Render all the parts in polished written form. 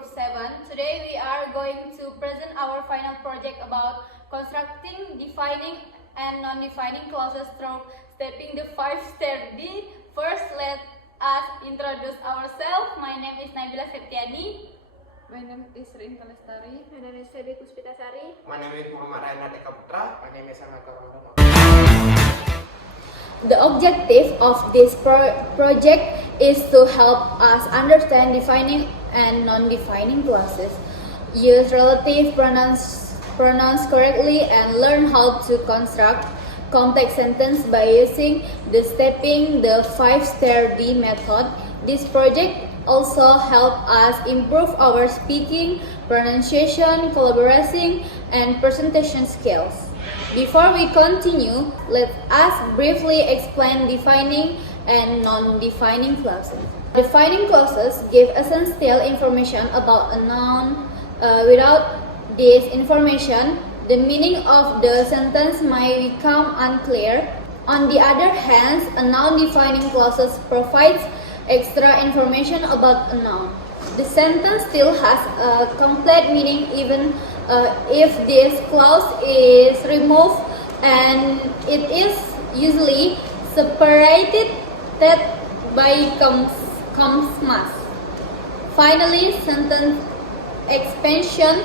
Group 7. Today we are going to present our final project about constructing, defining, and non-defining clauses through stepping the 5-step D. First, let us introduce ourselves. My name is Nabila Septiani. My name is Rinta Lestari. My name is Feby Puspitasari. My name is Muhammad Rayana Eka Putra. My name is Ahmad Karono. The objective of this project is to help us understand defining and non-defining clauses, use relative pronouns correctly, and learn how to construct complex sentences by using the stepping the 5-step D method. This project also help us improve our speaking, pronunciation, collaboration, and presentation skills. Before we continue, let us briefly explain defining and non-defining clauses. Defining clauses give essential information about a noun. Without this information, the meaning of the sentence might become unclear. On the other hand, a noun-defining clauses provides extra information about a noun. The sentence still has a complete meaning even if this clause is removed, and it is usually separated by commas. Finally, sentence expansion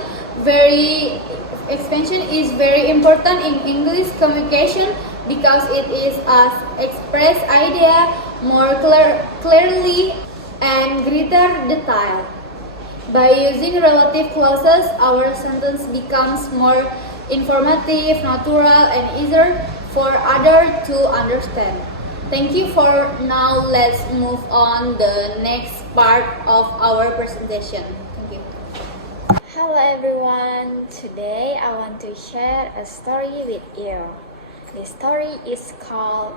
is very important in English communication because it is us express idea more clearly and greater detail. By using relative clauses, our sentence becomes more informative, natural, and easier for others to understand. Thank you for now. Let's move on the next part of our presentation. Thank you. Hello everyone. Today I want to share a story with you. The story is called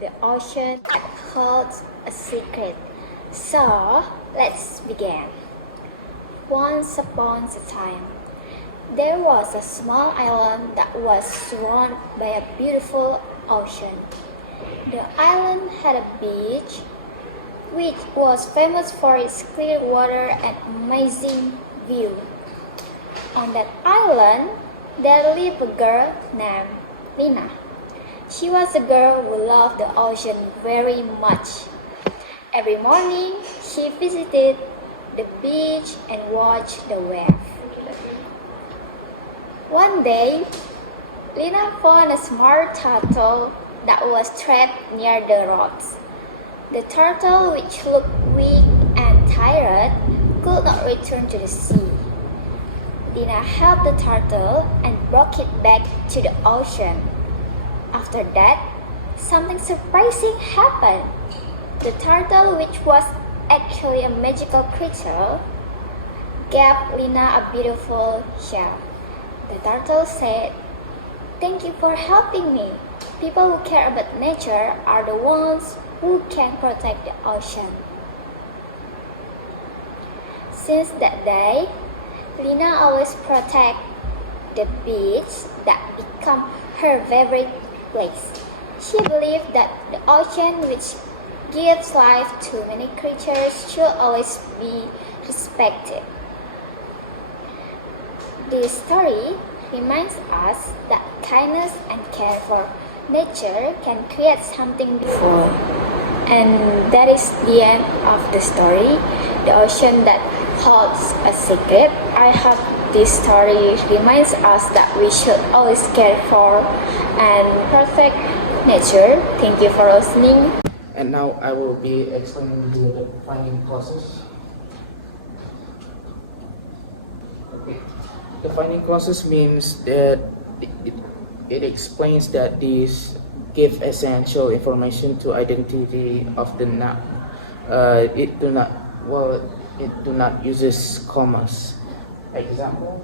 The Ocean Holds a Secret. So, let's begin. Once upon a time, there was a small island that was surrounded by a beautiful ocean. The island had a beach, which was famous for its clear water and amazing view. On that island, there lived a girl named Lina. She was a girl who loved the ocean very much. Every morning, she visited the beach and watched the wave. One day, Lina found a small turtle that was trapped near the rocks. The turtle, which looked weak and tired, could not return to the sea. Lina held the turtle and brought it back to the ocean. After that, something surprising happened. The turtle, which was actually a magical creature, gave Lina a beautiful shell. The turtle said, "Thank you for helping me. People who care about nature are the ones who can protect the ocean." Since that day, Lina always protects the beach that became her favorite place. She believed that the ocean, which gives life to many creatures, should always be respected. This story reminds us that kindness and care for nature can create something beautiful. And that is the end of the story, The Ocean That Holds a Secret. I hope this story reminds us that we should always care for and protect nature. Thank you for listening. And now I will be explaining the defining clauses. Okay. Defining clauses means that it explains that these give essential information to identity of the noun. It do not uses commas. Example.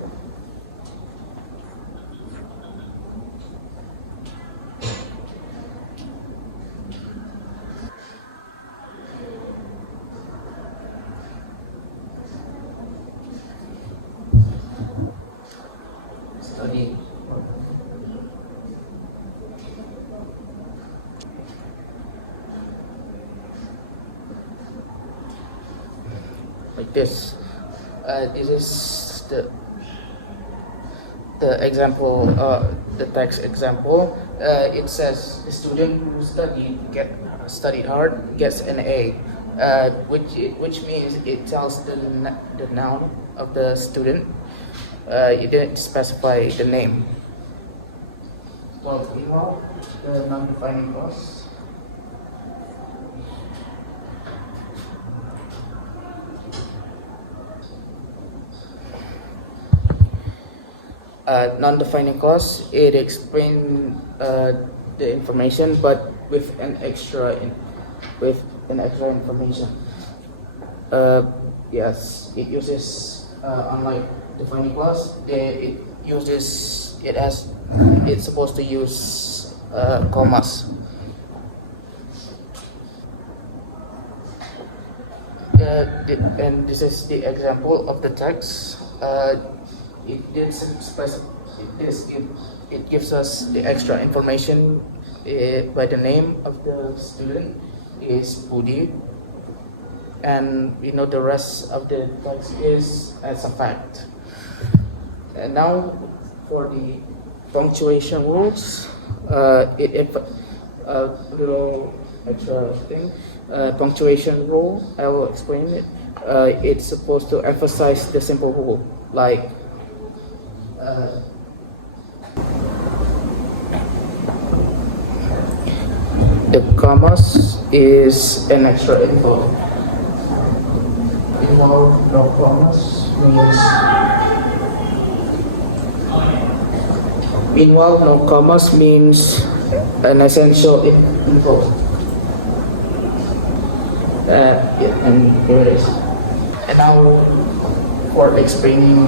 Study. Like this. This is the example, the text example. It says the student who studied hard gets an A, which means it tells the noun of the student. It didn't specify the name. Well, meanwhile, the non-defining clause. Non-defining clause, it explains the information, but with an extra information. Yes, it uses unlike defining clause, it's supposed to use commas. And this is the example of the text. It gives us the extra information by the name of the student is Budi, and we know the rest of the text is as a fact. And now for the punctuation rules, a little extra thing. Punctuation rule, I will explain it. It's supposed to emphasize the simple rule, like the commas is an extra info. No commas means. Meanwhile, no commas means an essential info. And here it is. And now, for explaining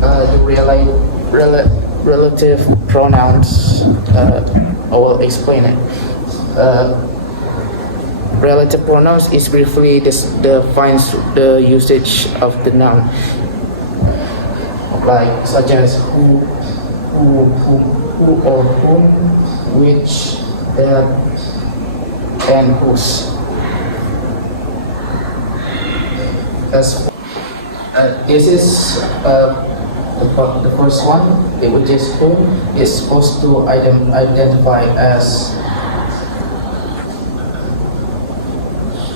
the relative pronouns, I will explain it. Relative pronouns is briefly defines the usage of the noun, like such as who or whom, which, and whose. As this is the first one, which is whom, is supposed to identify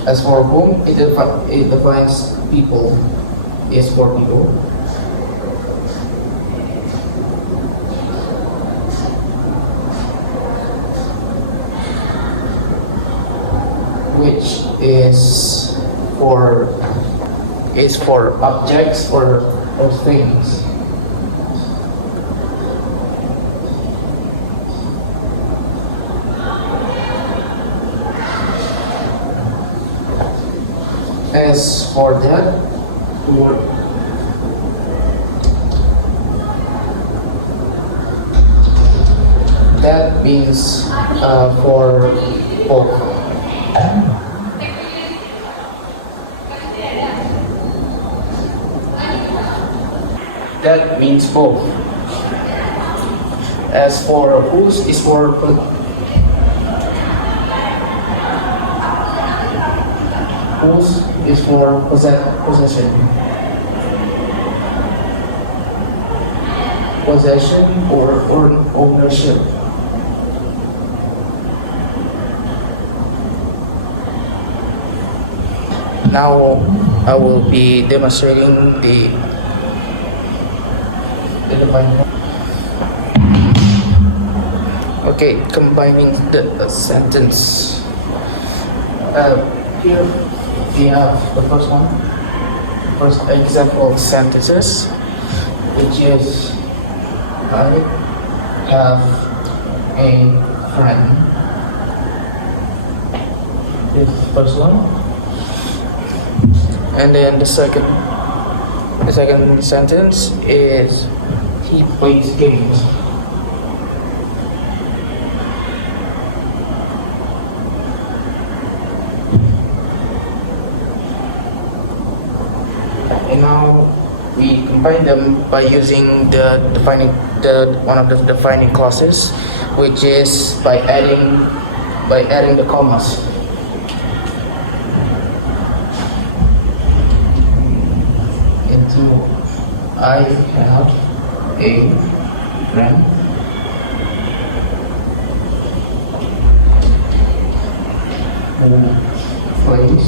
as for whom, it defines people, is for people. Which is for objects or things. As for that means for both. That means both. As for whose is for whose is for possession. Possession or ownership. Now I will be demonstrating the defining. Okay, combining the sentence. Here we have the first example sentences, which is I have a friend. This is the first one. And then the second sentence is he plays games. And now we combine them by using one of the defining clauses, which is by adding the commas. So I have a friend who plays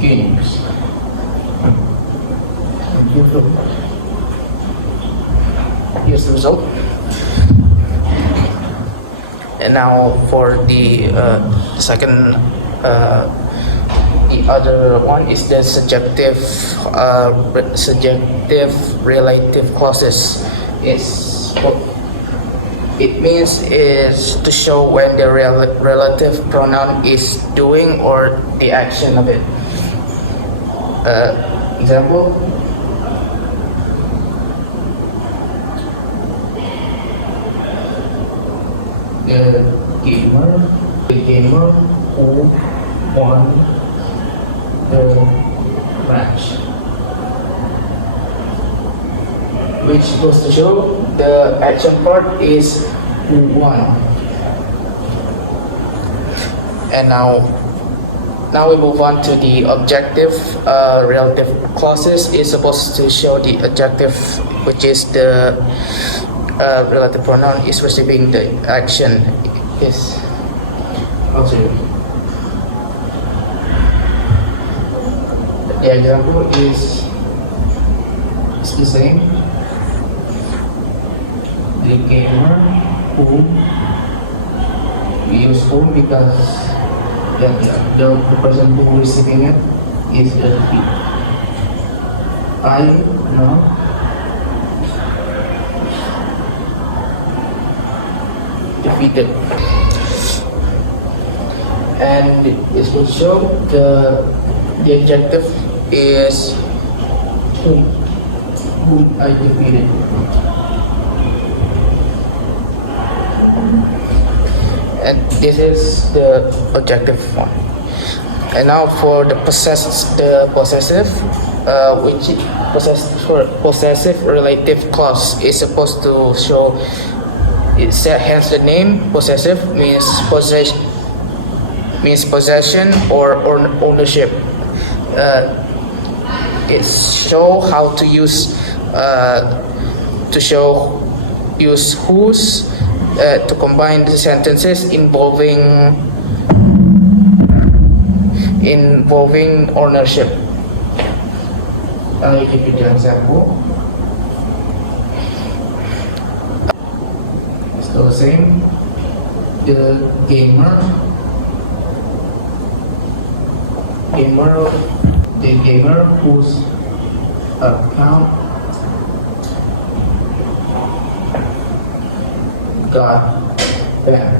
games. And here's the result. And now for the second, the other one is the subjective relative clauses. It means is to show when the relative pronoun is doing or the action of it. Example. The gamer who won the match, which goes to show the action part is who won. And now we move on to the objective relative clauses. Is supposed to show the adjective, which is the relative pronoun is receiving the action. Is also the example is the same. The gamer who, we use whom because the person who receiving it is the I know defeated. And it will show the adjective is whom I defeated. And this is the objective one. And now for the possessive, which possessive relative clause is supposed to show. Hence the name possessive means possession or ownership. It show how to use use whose to combine the sentences involving ownership. I'll give you the example. It's still the same. The gamer whose account got banned.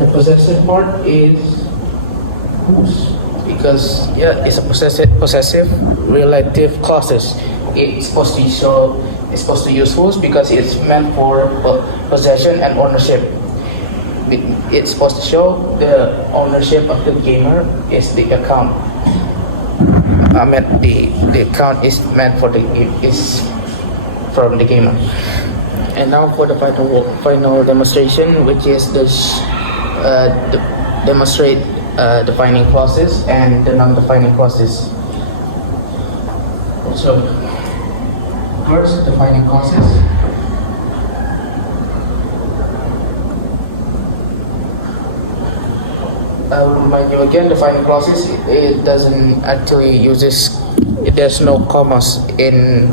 The possessive part is whose, because it's a possessive relative clauses. It's supposed to use whose because it's meant for possession and ownership. It's supposed to show the ownership of the gamer is the account. I meant the account is meant for is from the gamer. And now for the final demonstration, which is this demonstrate defining clauses and the non-defining clauses. So first, defining clauses. I will remind you again, defining clauses, it doesn't actually uses, there's no commas in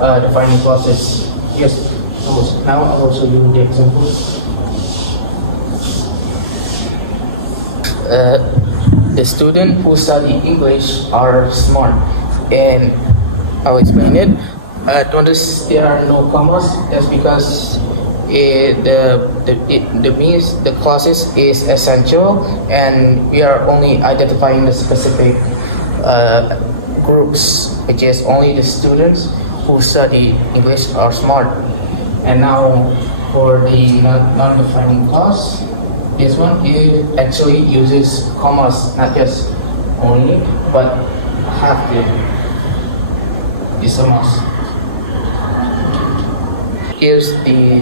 defining clauses. Yes, so now I will show you the examples. The students who study English are smart, and I'll explain it. Notice there are no commas. That's because the clauses is essential, and we are only identifying the specific groups, which is only the students who study English are smart. And now for the non-defining clause, this one it actually uses commas, not just only, but have to. It's a must. Here's the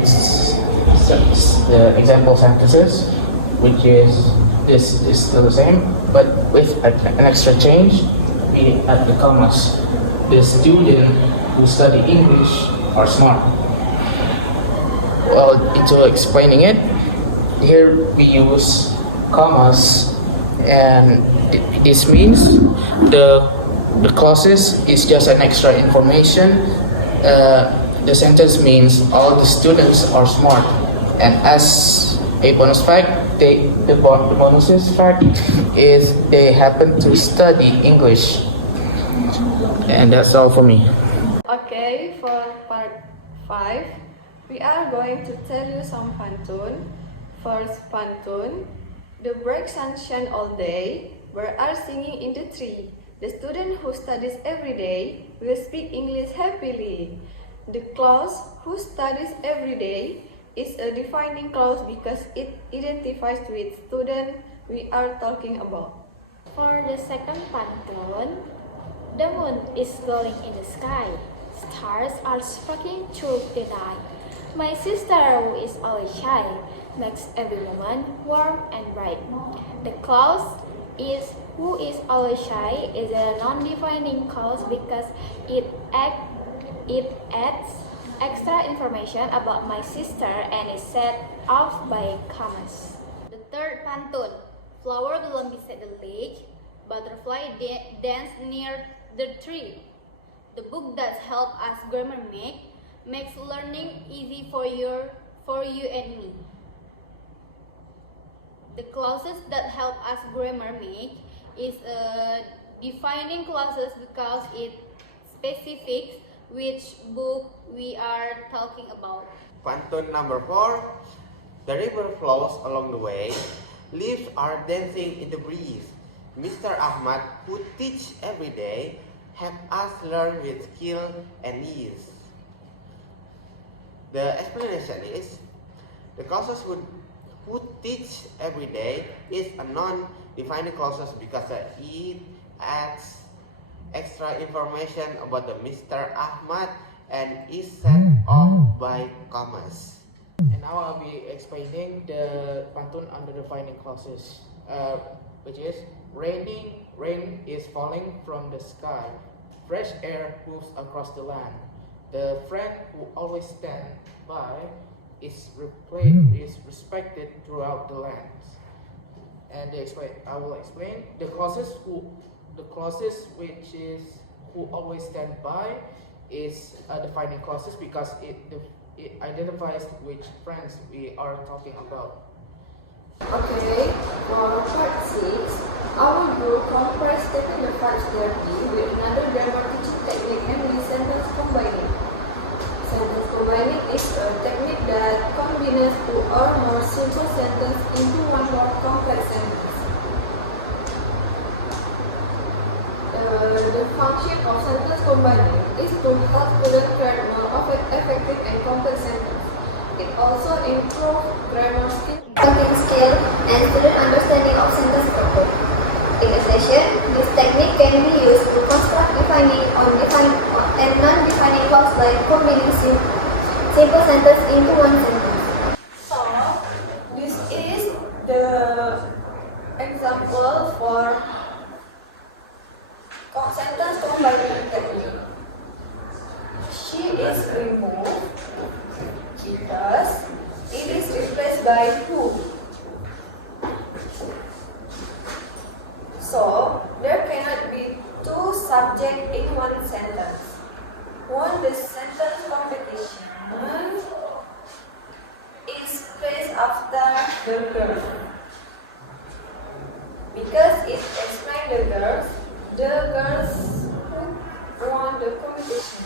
example sentences, which is this is still the same, but with an extra change. be at the commas. The student who study English are smart. Well, into explaining it, here we use commas, and this means the clauses is just an extra information. The sentence means all the students are smart, and as a bonus fact, the bonus fact is they happen to study English, and that's all for me. Okay, for part 5, we are going to tell you some pantun. First pantun, the birds sunshine all day, birds are singing in the tree. The student who studies every day will speak English happily. The clause who studies every day is a defining clause because it identifies which student we are talking about. For the second pantun, the moon is glowing in the sky. Stars are sparkling through the night. My sister, who is always shy, makes every moment warm and bright. The clause is who is always shy is a non-defining clause because it adds extra information about my sister and is set off by commas. The third pantun, flower bloom beside the lake, butterfly dance near the tree. The book that help us grammar makes learning easy for you and me. The clauses that help us grammar make is defining clauses because it specifies which book we are talking about. Pantun number 4. The river flows along the way. Leaves are dancing in the breeze. Mr. Ahmad, who teach every day, help us learn with skill and ease. The explanation is, the clauses who teach every day is a non-defining clauses because it adds extra information about the Mr. Ahmad and is set off by commas. And now I'll be explaining the pantun under defining clauses, which is rain is falling from the sky. Fresh air moves across the land. The friend who always stands by is respected throughout the land. And I will explain the clauses which is who always stand by is defining clauses because it identifies which friends we are talking about. Okay, for part 6, our group comprised taking the parts therapy with another grammar teaching technique namely sentence combining. Sentence combining is a technique that combines two or more simple sentences into one more complex sentence. The function of sentence combining is to help students create more effective and complex sentences. It also improves grammar skills, talking skill, and student understanding of sentence structure. In addition, this technique can be used to construct defining and non-defining clause like combining simple sentence into one sentence. So, this is the example for sentence combining technique. She is removed because it is replaced by who. So, there cannot be two subjects in one sentence. When the sentence competition is placed after the verb, because it explains the girls who won the competition.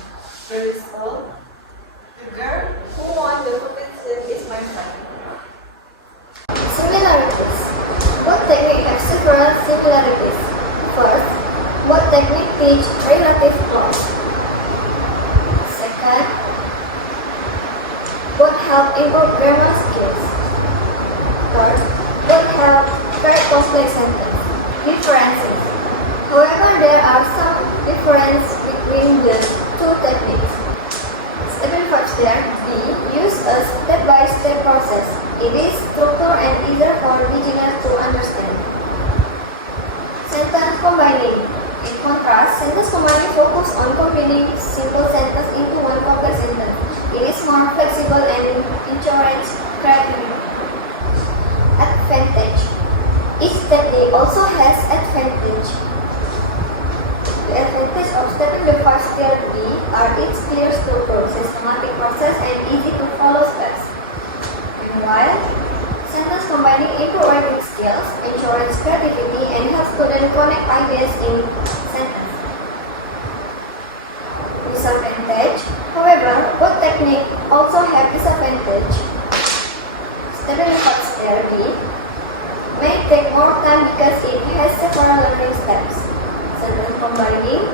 The result, the girl who won the competition is my friend. Similarities. Both techniques have several similarities. First, both techniques teach relative clause. Second, both help improve grammar skills. Third, both help create complex sentences. Differences. However, there are some differences between the two techniques. Step 5 there, B, use a step-by-step process. It is structured and easier for beginners to understand. Sentence combining. In contrast, sentence combining focus on combining simple sentences into one complex sentence. It is more flexible and encourages creativity. Advantage. Each technique also has advantage. The advantage of stepping the 5-step B are its clear structure, systematic process, and easy to follow steps. Meanwhile, sentence combining improve writing skills, encourage creativity, and help students connect ideas in sentence. Disadvantage. However, both techniques also have disadvantage. Stepping the 5-step B may take more time because it has several learning steps. Sentence combining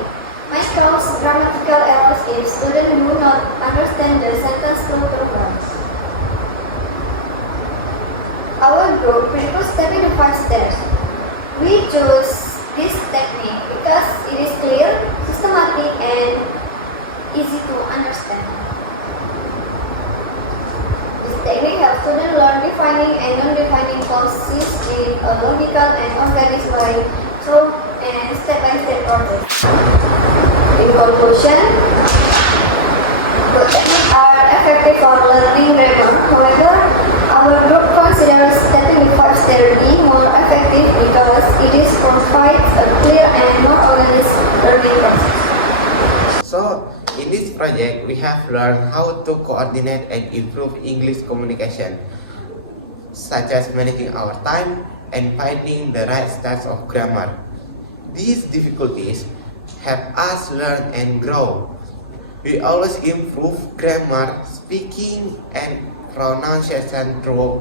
might cause grammatical errors if students do not understand the sentence structure well. Our group prefers stepping the 5 steps. We chose this technique because it is clear, systematic, and easy to understand. This technique helps students learn defining and non-defining clauses in a logical and organized way through a step-by-step process. In conclusion, both techniques are effective for learning grammar. However, our group considers stepping the 5-step B more effective because it provides a clear and more organized learning process. So, in this project, we have learned how to coordinate and improve English communication, such as managing our time and finding the right styles of grammar. These difficulties help us learn and grow. We always improve grammar, speaking, and pronunciation through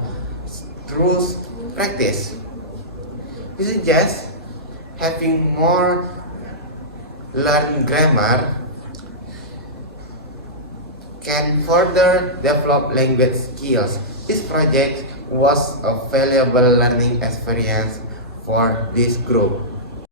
practice. We suggest having more learn grammar can further develop language skills. This project was a valuable learning experience for this group.